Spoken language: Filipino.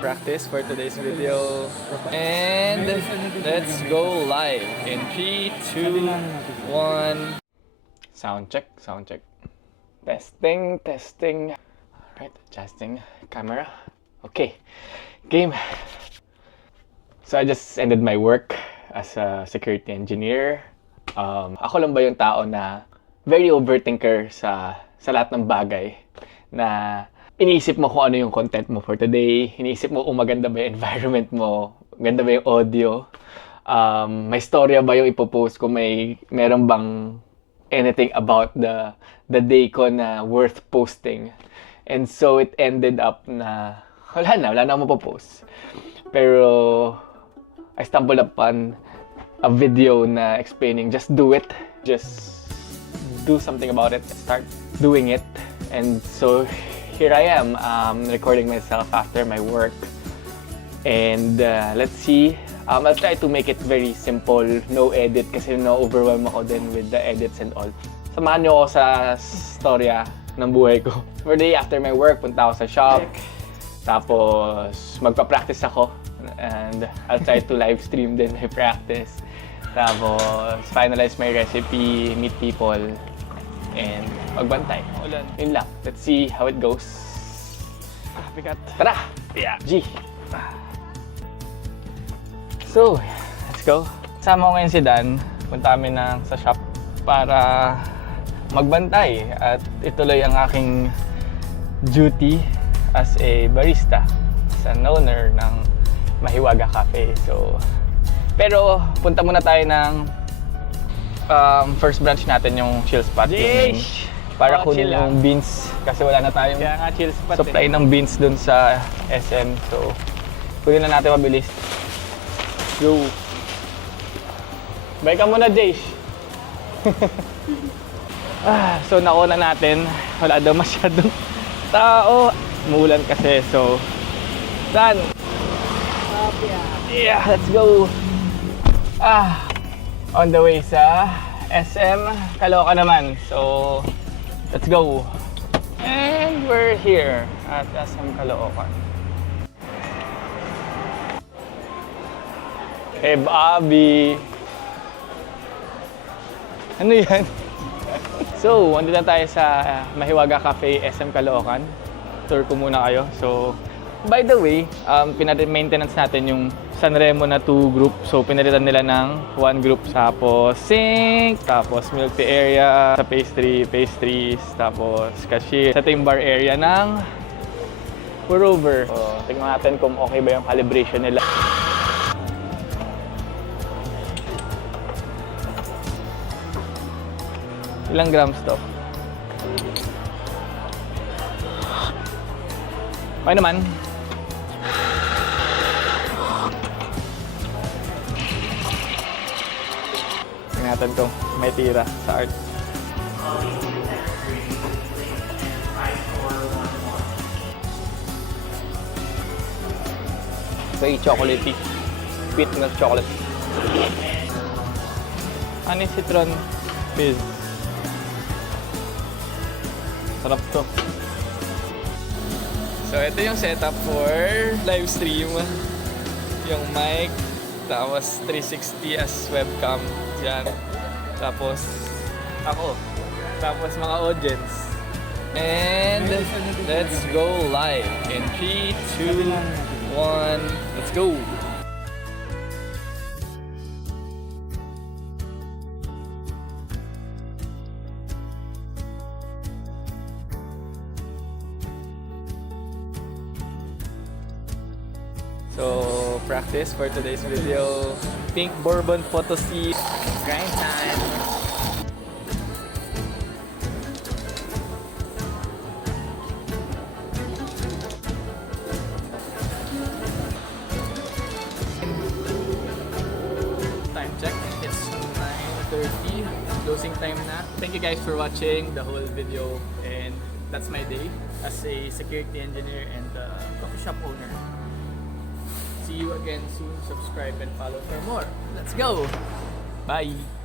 practice for today's video. And let's go live in 3, 2, 1. Sound check, sound check. Testing, testing. Alright, adjusting camera. Okay, game. So I just ended my work as a security engineer. Ako lang ba yung tao na very overthinker sa lahat ng bagay na iniisip mo kung ano yung content mo for today, iniisip mo kung maganda ba yung environment mo, maganda ba yung audio, may storya ba yung ipopost ko, meron bang anything about the day ko na worth posting. And so it ended up na wala na akong mapopost. Pero I stumbled upon a video na explaining just do it, just do something about it, start doing it. And so here I am, recording myself after my work. And let's see. I'll try to make it very simple, no edit kasi na-overwhelm ako din with the edits and all. Samahan niyo ako sa storya ng buhay ko. For the day after my work, punta ako sa shop. Tapos magpa-practice ako. And I'll try to live stream din my practice. Tapos finalize my recipe, meet people. And magbantay. Ulan. Yun lang. Let's see how it goes. Bigat. Tara! Yeah. G! So, let's go. Kasama ko ngayon si Dan. Punta kami sa shop para magbantay. At ituloy ang aking duty as a barista. As an owner ng Mahiwaga Cafe. So, pero punta muna tayo ng first branch natin, yung chill spot. Para kunin yung beans kasi wala na tayong supply ng beans dun sa SM. So, kunin na natin mabilis. Go! Bye ka muna, Jaysh! So, nakuha na natin. Wala daw masyadong tao. Umuulan kasi, so... Done! Yeah, let's go! On the way sa SM Caloocan naman. So, let's go. And we're here at SM Caloocan. Hey, Bobby! Ano yan? So, andito na tayo sa Mahiwaga Cafe, SM Caloocan. Tour ko muna kayo. So, by the way, pinag-maintenance natin yung Sanremo na 2 group. So, pinalitan nila ng 1 group. Tapos, sink. Tapos, milk tea area. Sa pastries. Tapos, cashier. Sa yung bar area ng pour over. So, tingnan natin kung okay ba yung calibration nila. Ilang grams to? Okay naman. Tingnan natin kung may tira sa art. Very chocolatey. Sweet milk chocolate. Honey citron fizz. Sarap to. So, ito yung setup for live stream. Yung mic, tapos 360 as webcam. Yan. Tapos, ako. Tapos mga audience. And let's go live in 3, 2, 1. Let's go! So, practice for today's video. Pink Bourbon photo seat. Grind time. Time check. It's 9:30. Closing time na. Thank you guys for watching the whole video. And that's my day as a security engineer and coffee shop owner. See you again soon. Subscribe and follow for more. Let's go! Bye!